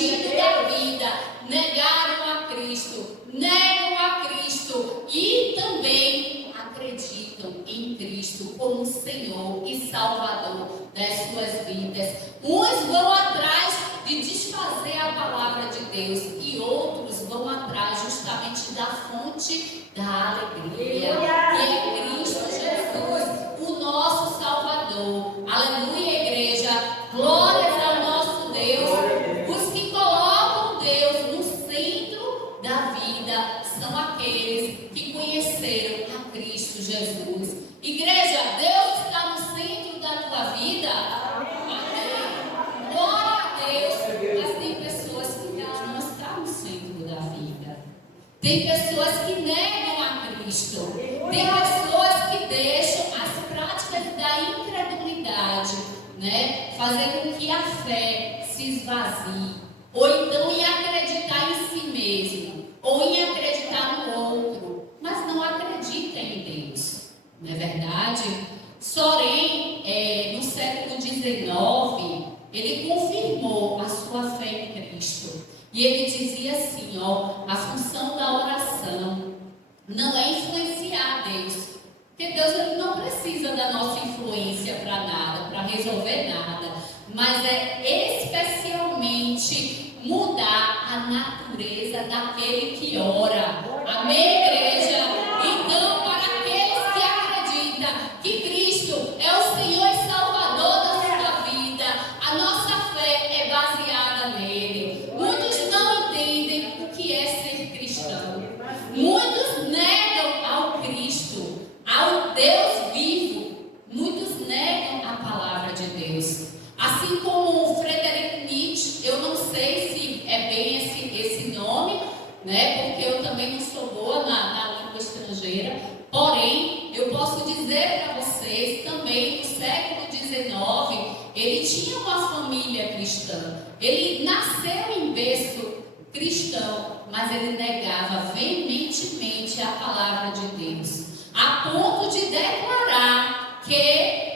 sentido da vida, negaram a Cristo, negam a Cristo e também acreditam em Cristo como Senhor e Salvador das suas vidas. Uns vão atrás de desfazer a palavra de Deus e outros vão atrás justamente da fonte da alegria, que é Cristo Jesus, o nosso Salvador. Aleluia, igreja, glórias ao nosso Deus. Os que colocam Deus no centro da vida são aqueles que conheceram a Cristo Jesus. Igreja, Deus está no centro da tua vida? Amém. Glória a Deus. Mas tem pessoas que Deus não está no centro da vida. Tem pessoas que negam a Cristo. Tem pessoas que deixam as práticas da incredulidade, né, fazer com que a fé se esvazie. Ou então em acreditar em si mesmo, ou em acreditar no outro, mas não acredita em Deus. Não é verdade? Soren, no século XIX, ele confirmou a sua fé em Cristo. E ele dizia assim, a função da oração não é influenciar Deus. Porque Deus ele não precisa da nossa influência para nada, para resolver nada. Mas é especialmente mudar a natureza daquele que ora. Amém, igreja? Então, para aqueles que acreditam que Cristo é o Senhor e Salvador da sua vida, a nossa fé é baseada nele. Muitos não entendem o que é ser cristão. Muitos negam ao Cristo, ao Deus vivo. Muitos negam a palavra de Deus. Assim como Friedrich Nietzsche, eu não sei se é bem esse nome, né? Porque eu também não sou boa na língua estrangeira. Porém, eu posso dizer para vocês, também no século XIX, ele tinha uma família cristã. Ele nasceu em berço cristão, mas ele negava veementemente a palavra de Deus, a ponto de declarar que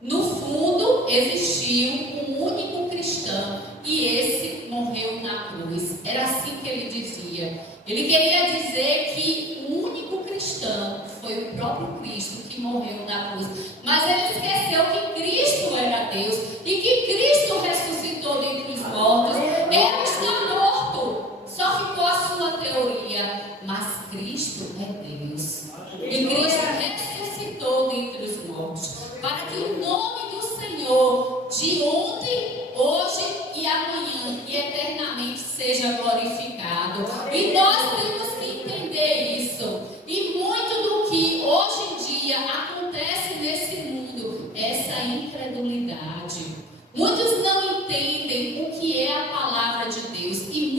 no fundo existiu um único cristão e esse morreu na cruz. Era assim que ele dizia. Ele queria dizer que o único cristão foi o próprio Cristo que morreu na cruz. Mas ele esqueceu que Cristo era Deus e que Cristo ressuscitou dentre os mortos. Ele está morto, só ficou a sua teoria. Mas Cristo é Deus. E Cristo ressuscitou dentre os mortos, para que o nome do Senhor de ontem, hoje e amanhã e eternamente seja glorificado. E nós temos que entender isso. E muito do que hoje em dia acontece nesse mundo é essa incredulidade. Muitos não entendem o que é a palavra de Deus e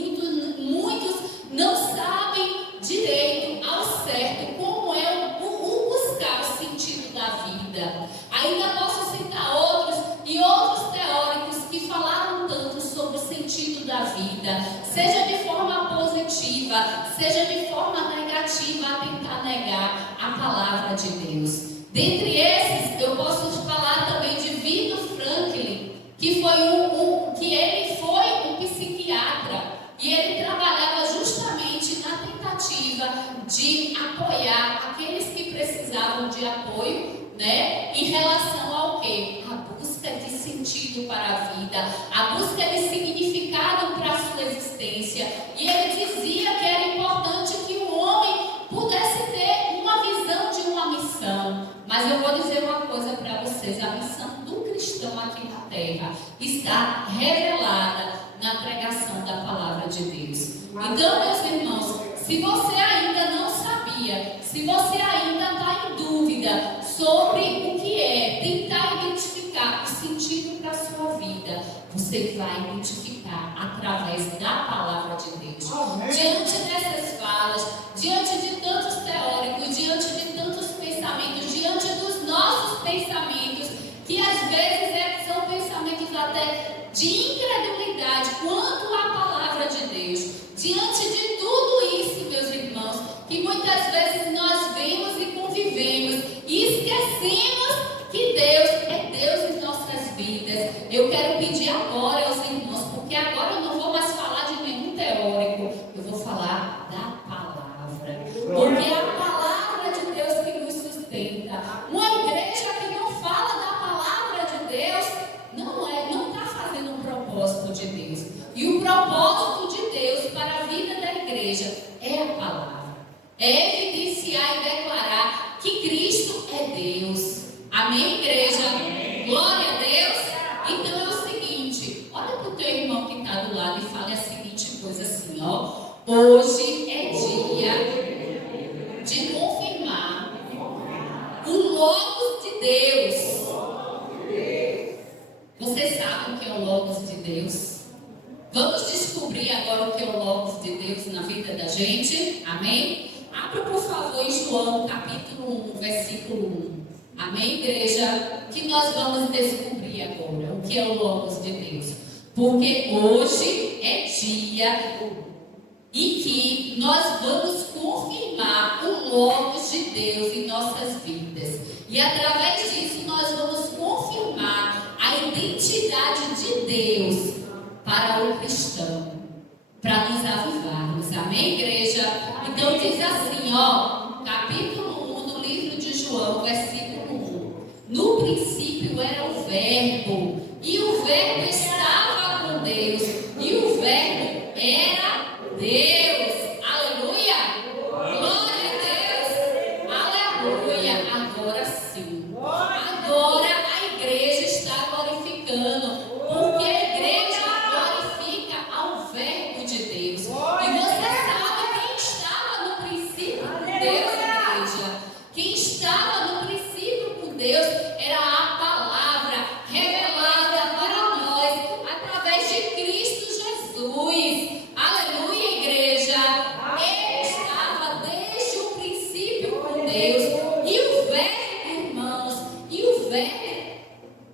muitos não sabem direito ao certo como é o buscar o sentido da vida. Ainda posso citar outros teóricos que falaram tanto sobre o sentido da vida, seja de forma positiva, seja de forma negativa, a tentar negar a palavra de Deus. Dentre esses, eu posso falar também de Viktor Frankl, que ele foi um psiquiatra e ele trabalhava justamente na tentativa de apoiar aqueles que precisavam de apoio, né, em relação ao quê? A busca de sentido para a vida, a busca de significado para a sua existência. E ele dizia que era importante que o homem pudesse ter uma visão de uma missão. Mas eu vou dizer uma coisa para vocês: a missão do cristão aqui na terra está revelada na pregação da palavra de Deus. Então, meus irmãos, se você ainda não sabia, se você ainda está em dúvida sobre o que é tentar identificar o sentido para a sua vida, você vai identificar através da palavra de Deus. Amém. Diante dessas falas, diante de tantos teóricos, diante de tantos pensamentos, diante dos nossos pensamentos, que às vezes são pensamentos até de incredulidade quanto à palavra de Deus. Diante de tudo isso, meus irmãos, que muitas vezes nós vemos e convivemos e esquecemos que Deus é Deus em nossas vidas. Eu quero pedir agora aos irmãos, porque agora eu não vou mais falar Deus. E o propósito de Deus para a vida da igreja é a palavra. É evidenciar e declarar que Cristo é Deus. Amém, igreja? Amém. Glória a Deus. Então é o seguinte, olha para o teu irmão que está do lado e fale a seguinte coisa assim, ó. Hoje é dia de confirmar o Logos de Deus. Vocês sabem o que é o Logos de Deus? Vamos descobrir agora o que é o Logos de Deus na vida da gente. Amém? Abra, por favor, em João, capítulo 1, versículo 1. Amém, igreja? Que nós vamos descobrir agora o que é o Logos de Deus. Porque hoje é dia em que nós vamos confirmar o Logos de Deus em nossas vidas. E através disso nós vamos confirmar a identidade de Deus para o cristão, para nos avivarmos. Amém, igreja? Então diz assim, ó, capítulo 1 do livro de João, versículo 1. No princípio era o Verbo, e o Verbo estava com Deus, e o Verbo era Deus. Aleluia! Glória a Deus! Aleluia! Agora sim. Agora a igreja está glorificando, porque a igreja glorifica ao Verbo de Deus. E você sabe quem estava no princípio com Deus, igreja? Quem estava no princípio com Deus era a palavra revelada para nós através de Cristo Jesus. Aleluia, igreja! Ele estava desde o princípio com Deus. E o Verbo, irmãos, e o Verbo,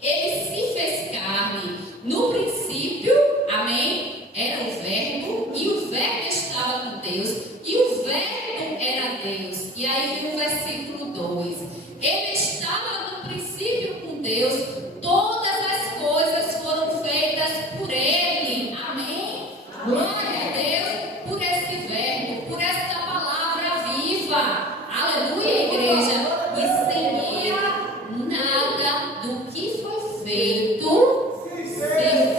ele se fez carne. No princípio, amém? Era o Verbo, e o Verbo estava com Deus, e o Verbo era Deus. E aí vem o versículo 2. Ele estava no princípio com Deus, todas as coisas foram feitas por ele. Amém? Glória a Deus por esse Verbo, por esta palavra viva. Aleluia, igreja. E sem ele, nada do que foi feito se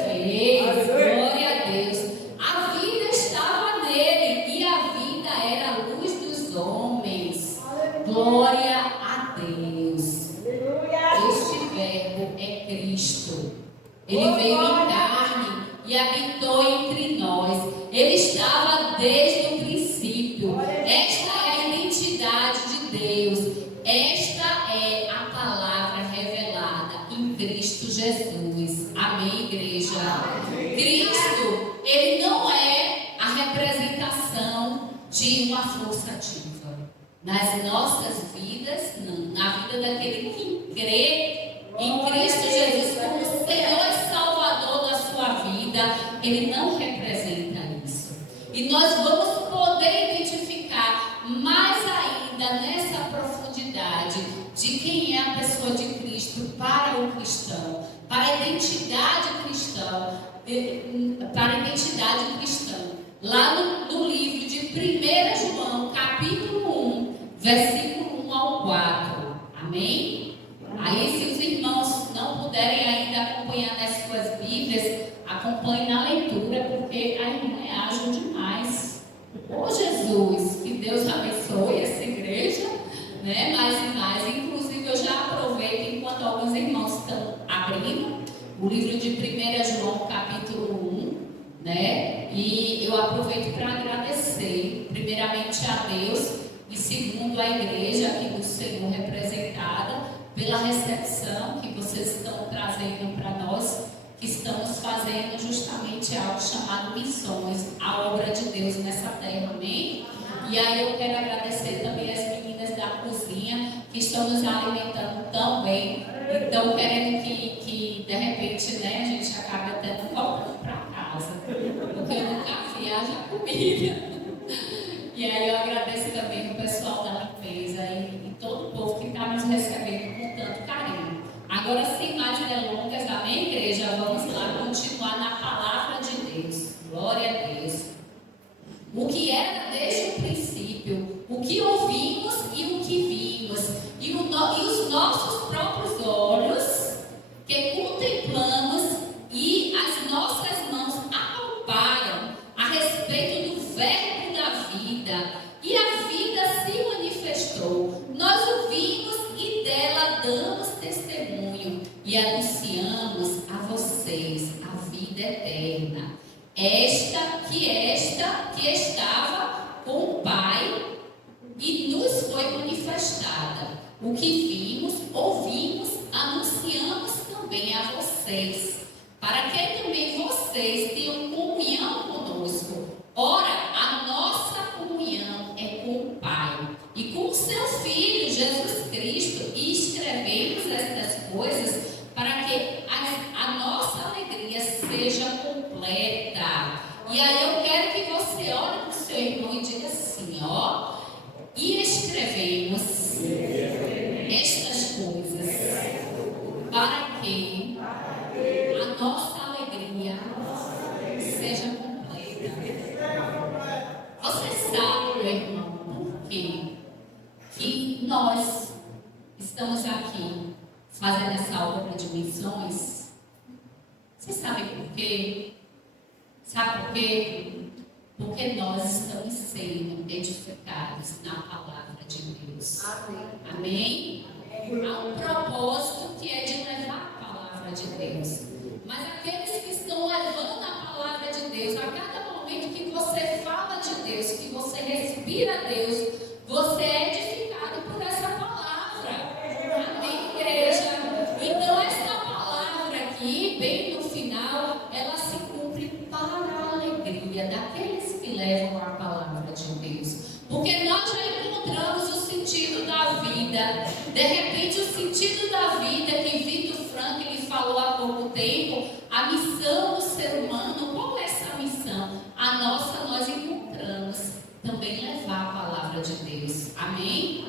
fez. Glória a Deus. A vida estava nele, e a vida era a luz dos homens. Glória a Deus. Este Verbo é Cristo. Ele veio em carne e habitou entre nós. Ele estava desde o princípio. Esta é a identidade de Deus. Esta é a palavra revelada em Cristo Jesus. Amém, igreja? Amém. Cristo, ele não é a representação de uma força ativa. Nas nossas vidas, não. Na vida daquele que crê em Cristo Jesus como Senhor e Salvador da sua vida, ele não representa isso. E nós vamos poder identificar mais ainda nessa profundidade de quem é a pessoa de Cristo para o cristão, para a identidade cristã, lá no livro de 1 João, capítulo 1, versículo 1 ao 4. Amém? Aí, se os irmãos não puderem ainda acompanhar nas suas Bíblias, acompanhe na leitura, porque a irmã é ágil demais. Ô Jesus, que Deus abençoe essa igreja, né? Mais e mais. Inclusive, eu já aproveito, enquanto alguns irmãos estão abrindo, o livro de 1 João, capítulo 1, né? E eu aproveito para agradecer, primeiramente a Deus, e segundo a igreja aqui do Senhor representada, pela recepção que vocês estão trazendo para nós, que estamos fazendo justamente algo chamado missões, a obra de Deus nessa terra, amém? E aí eu quero agradecer também as meninas da cozinha, que estão nos alimentando tão bem, então querendo que de repente, né, a gente acabe até não voltando para casa, porque eu nunca viajo a comida. E aí eu agradeço também o pessoal da limpeza e todo o povo que está nos recebendo com tanto carinho. Agora, sem mais delongas, amém, igreja? Vamos lá continuar na palavra de Deus. Glória a Deus. O que era desde o princípio, o que ouvimos e o que vimos, e os nossos próprios olhos que contemplamos e as nossas mãos que estava com o Pai e nos foi manifestada. O que vimos, ouvimos, anunciamos também a vocês, para que também vocês tenham comunhão conosco. Ora, a nossa comunhão é com o Pai e com o seu Filho, Jesus Cristo, e escrevemos estas coisas para que a nossa alegria seja completa. E aí eu quero que você olhe para o seu irmão e diga assim, ó, e escrevemos estas coisas para que a nossa alegria seja completa. Você sabe, meu irmão, por quê que nós estamos aqui fazendo essa obra de missões? Você sabe por quê? Sabe por quê? Porque nós estamos sendo edificados na palavra de Deus. Amém? Há um propósito que é de levar a palavra de Deus. Mas aqueles que estão levando a palavra de Deus, a cada momento que você fala de Deus, que você respira Deus, você é edificado por essa palavra. Amém, igreja? Então essa palavra aqui, bem no final, ela se cumpre para a alegria daqueles que levam a palavra de Deus. Porque nós já encontramos o sentido da vida. De repente, o sentido da vida que Victor Frankl falou há pouco tempo, a missão do ser humano, qual é essa missão? A nossa nós encontramos também levar a palavra de Deus. Amém?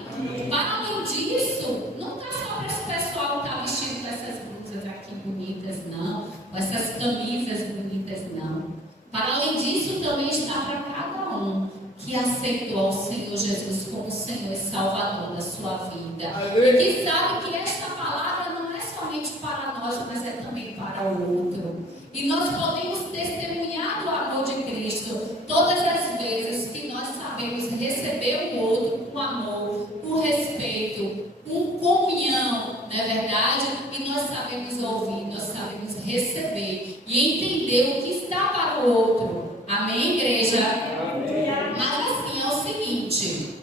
Para além disso, não está só para esse pessoal que está vestido com essas blusas aqui bonitas, não. Com essas camisas bonitas, não. Para além disso, também está para cada um que aceitou o Senhor Jesus como Senhor e Salvador da sua vida. E que sabe que esta palavra não é somente para nós, mas é também para o outro. E nós podemos testemunhar do amor de Cristo todas as vezes que nós sabemos receber o outro com amor, com respeito, com comunhão, não é verdade? E nós sabemos ouvir, nós sabemos receber e entender o que está para o outro. Amém, igreja? Amém. Mas assim, é o seguinte,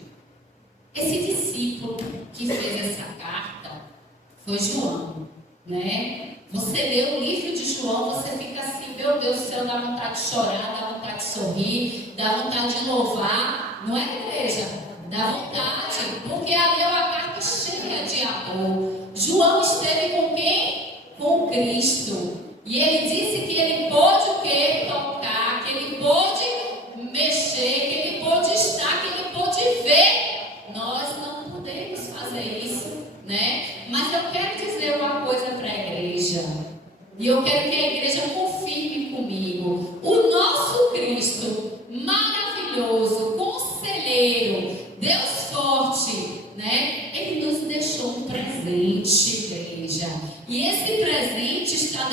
esse discípulo que fez essa carta foi João, né? Você lê o livro de João, você fica assim, meu Deus do céu, dá vontade de chorar, dá vontade de sorrir, dá vontade de louvar, não é, igreja? Dá vontade, porque ali é uma carta cheia de amor. João esteve com quem? Com Cristo. E ele disse que ele pôde o quê? Tocar, que ele pôde mexer, que ele pôde estar, que ele pôde ver. Nós não podemos fazer isso, né? Mas eu quero dizer uma coisa para a igreja. E eu quero que a igreja confirme comigo. O nosso Cristo maravilhoso, conselheiro, Deus forte, né? Ele nos deixou um presente, igreja. E esse presente está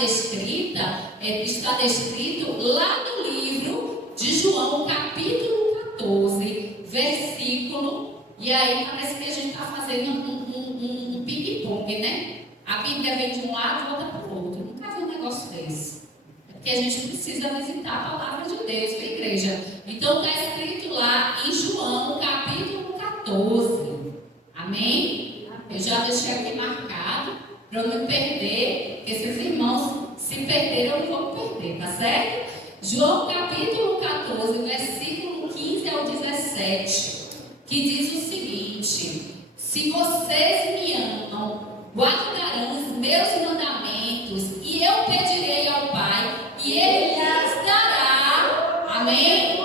descrito lá no livro de João, capítulo 14, versículo. E aí parece que a gente está fazendo um ping-pong, né? A Bíblia vem de um lado e volta para o outro. Nunca vi um negócio desse. É porque a gente precisa visitar a palavra de Deus, viu, igreja? Então está escrito lá em João, capítulo 14. Amém? Eu já deixei aqui marcado para eu não perder. Esses irmãos, se perderem, eu não vou perder, tá certo? João, capítulo 14, versículo 15 ao 17, que diz o seguinte: se vocês me amam, guardarão os meus mandamentos, e eu pedirei ao Pai, e Ele lhes dará. Amém?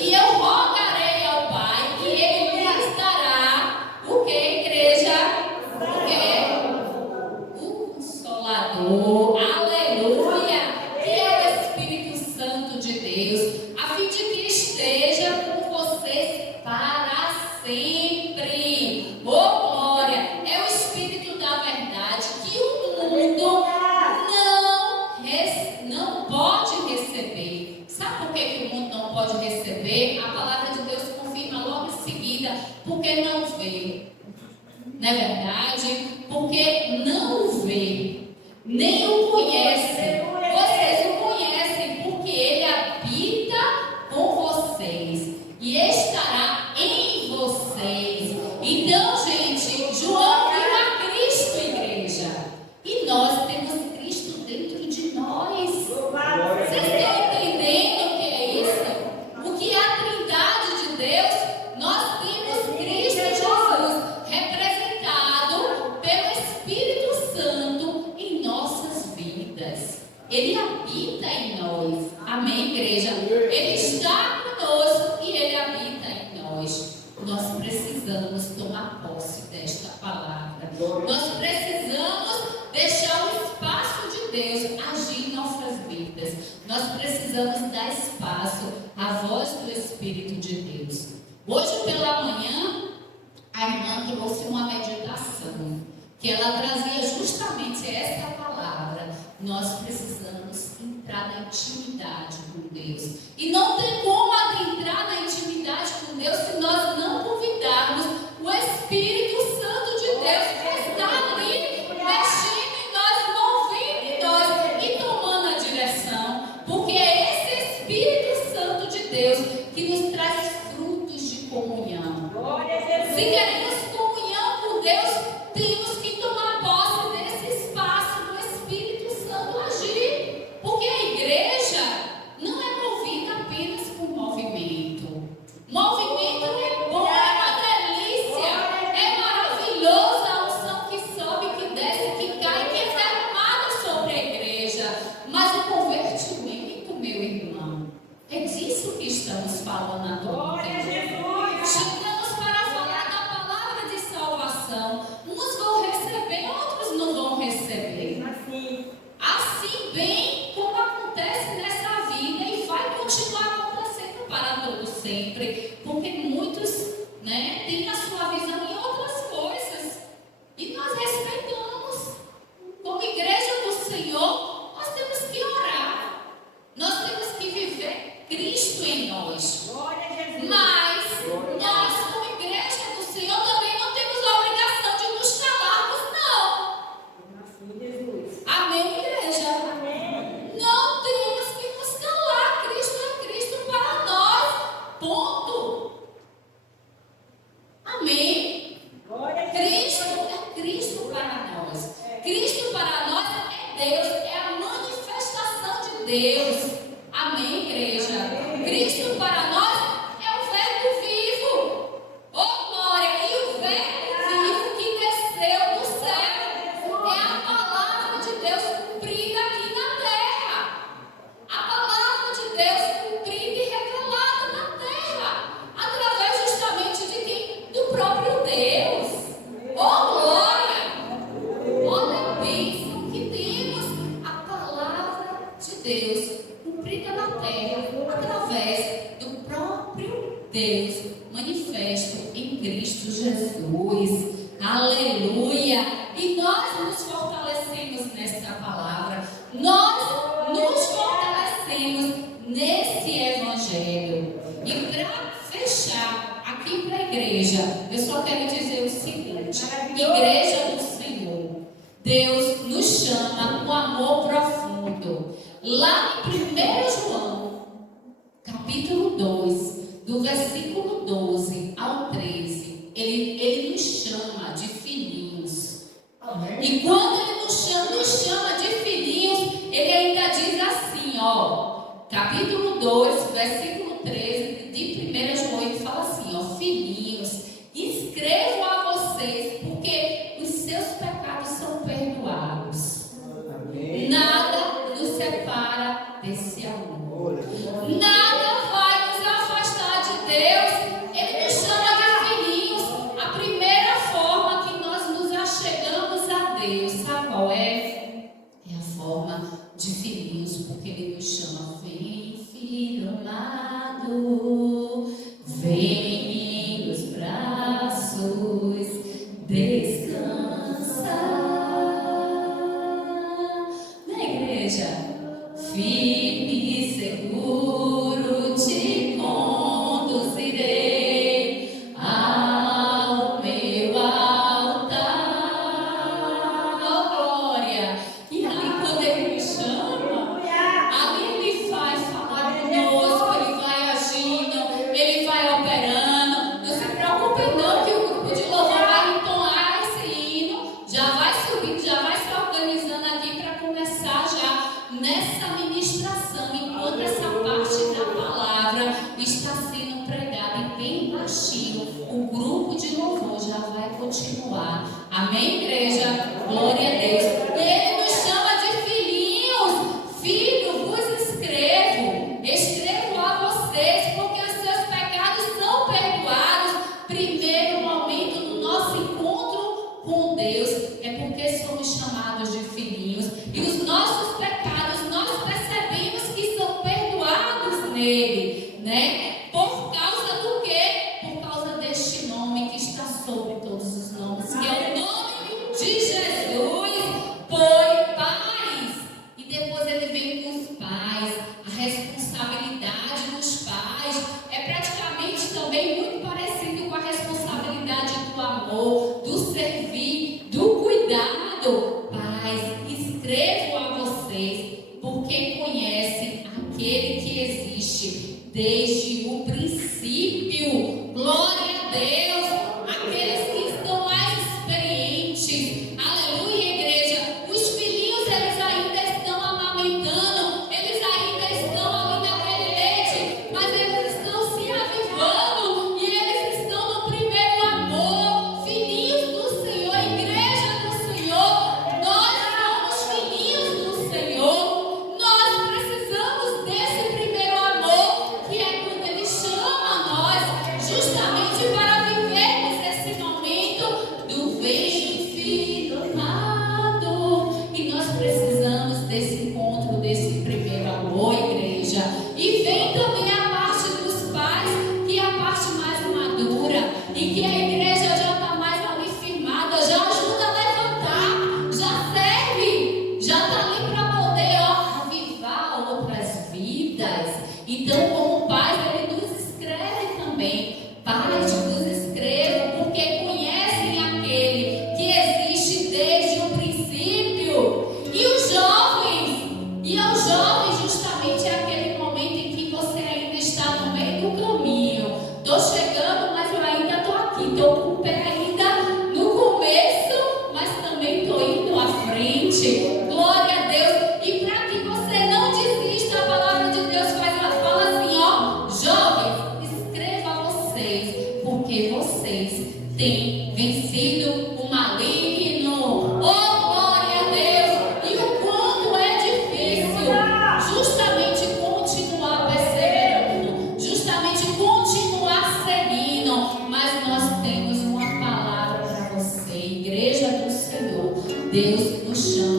E eu rogarei ao Pai, e Ele lhes dará. O que, igreja? O que? O Consolador. Aleluia! Que é o Espírito Santo de Deus, a fim de que esteja com vocês para sempre. Oh, glória! É o Espírito da verdade que o mundo não pode receber. Sabe por que o mundo não pode receber? A palavra de Deus confirma logo em seguida, porque não vê. Não é verdade? Porque não vê, nem o conhece. Vocês o conhecem, porque ele habita dar espaço à voz do Espírito de Deus. Hoje pela manhã, a irmã trouxe uma meditação, que ela trazia justamente essa palavra. Nós precisamos entrar na intimidade com Deus. E não tem como adentrar na intimidade com Deus se nós não convidarmos o Espírito Santo de Deus que está ali, mexendo em nós, movendo em nós e tomando a direção. Porque é esse Espírito Santo de Deus que nos traz frutos de comunhão. Se queremos comunhão com Deus, temos que tomar posse desse espaço do Espírito Santo agir. Porque a igreja não é movida apenas por movimento. Movimento é bom, é uma delícia, é maravilhoso a unção que sobe, que desce, que cai, que é derramada sobre a igreja. Mas o convertimento, meu irmão, é disso que estamos falando agora. Chegamos para falar da palavra de salvação. Uns vão receber, outros não vão receber. Assim bem como acontece nessa vida e vai continuar acontecendo para todo sempre. Porque muitos, têm a sua visão em outras coisas. E nós respeitamos. Como igreja do Senhor, nós temos que orar. Nós temos que viver Cristo em nós. Mas nós, como igreja do Senhor, também não temos a obrigação de nos calarmos, não. Amém, igreja? Não temos que nos calar. Cristo é Cristo para nós. Ponto. Amém. Cristo é Cristo para nós. Cristo para nós é Deus, é a manifestação de Deus. Amém, igreja? Cristo para nós é o Verbo vivo. Oh, glória! E o Verbo vivo que desceu do céu é a palavra de Deus cumprida aqui na terra. A palavra de Deus cumprida e revelada na terra. Através justamente de quem? Do próprio Deus. Oh, glória! Olha a bênção que temos. A palavra de Deus cumprida na terra através do próprio Deus manifesto em Cristo Jesus. Aleluia! E nós nos fortalecemos nesta palavra. Nós nos fortalecemos nesse evangelho. E para fechar aqui para a igreja, eu só quero dizer o seguinte: igreja do Senhor, Deus nos chama com amor profundo. Lá em 1 João, capítulo 2, do versículo 12 ao 13, ele nos chama de filhinhos. Amém. E quando ele nos chama de filhinhos, ele ainda diz assim, capítulo 2, versículo 13 de 1 João, ele fala assim, filhinhos, escrevo a vocês, porque os seus pecados são perdoados. Amém. Nada nos separa desse amor. Nada vai nos afastar de Deus. Ele nos chama de filhinhos. A primeira forma que nós nos achegamos a Deus, sabe qual é? É a forma de filhinhos, porque ele nos chama: vem, filho amado, vem nos nele, né? Por causa do quê? Por causa deste nome que está sobre todos os nomes, que é o nome de Jesus. Foi paz. E depois ele vem com os pais. A responsabilidade dos pais é praticamente também muito parecido com a responsabilidade do amor, do servir, do cuidado. Pais, escrevo a vocês, porque conhecem aquele que existe desde o princípio. Glória a Deus. Aqueles que estão mais experientes. Aleluia, igreja. Os filhinhos, eles ainda estão amamentando, eles ainda estão ali naquele leite, mas eles estão se avivando e eles estão no primeiro amor. Filhinhos do Senhor, igreja do Senhor, nós somos filhinhos do Senhor. Nós precisamos desse primeiro amor, que é quando Ele chama nós, justamente para vivermos esse momento do vem, filho amado. E nós precisamos desse encontro, desse primeiro amor, igreja. E vem também a parte dos pais, que é a parte mais madura, e que a igreja já está mais ali firmada, já ajuda a levantar, já serve, já está ali para poder, avivar outras vidas. Então, como pais, ele nos escreve também. Pais, nos escrevam, porque conhecem aquele que existe desde o princípio. E os jovens, justamente é aquele momento em que você ainda está no meio do caminho. Estou chegando, mas eu ainda estou aqui. Estou com o pé ainda no começo, mas também estou indo à frente. Glória a Deus. E para que você não desista, a palavra de Deus fala assim, jovens, escreva a vocês, porque vocês têm vencido o maligno. Glória a Deus. E o quanto é difícil justamente continuar perseverando, justamente continuar seguindo. Mas nós temos uma palavra para você, igreja do Senhor. Deus nos chama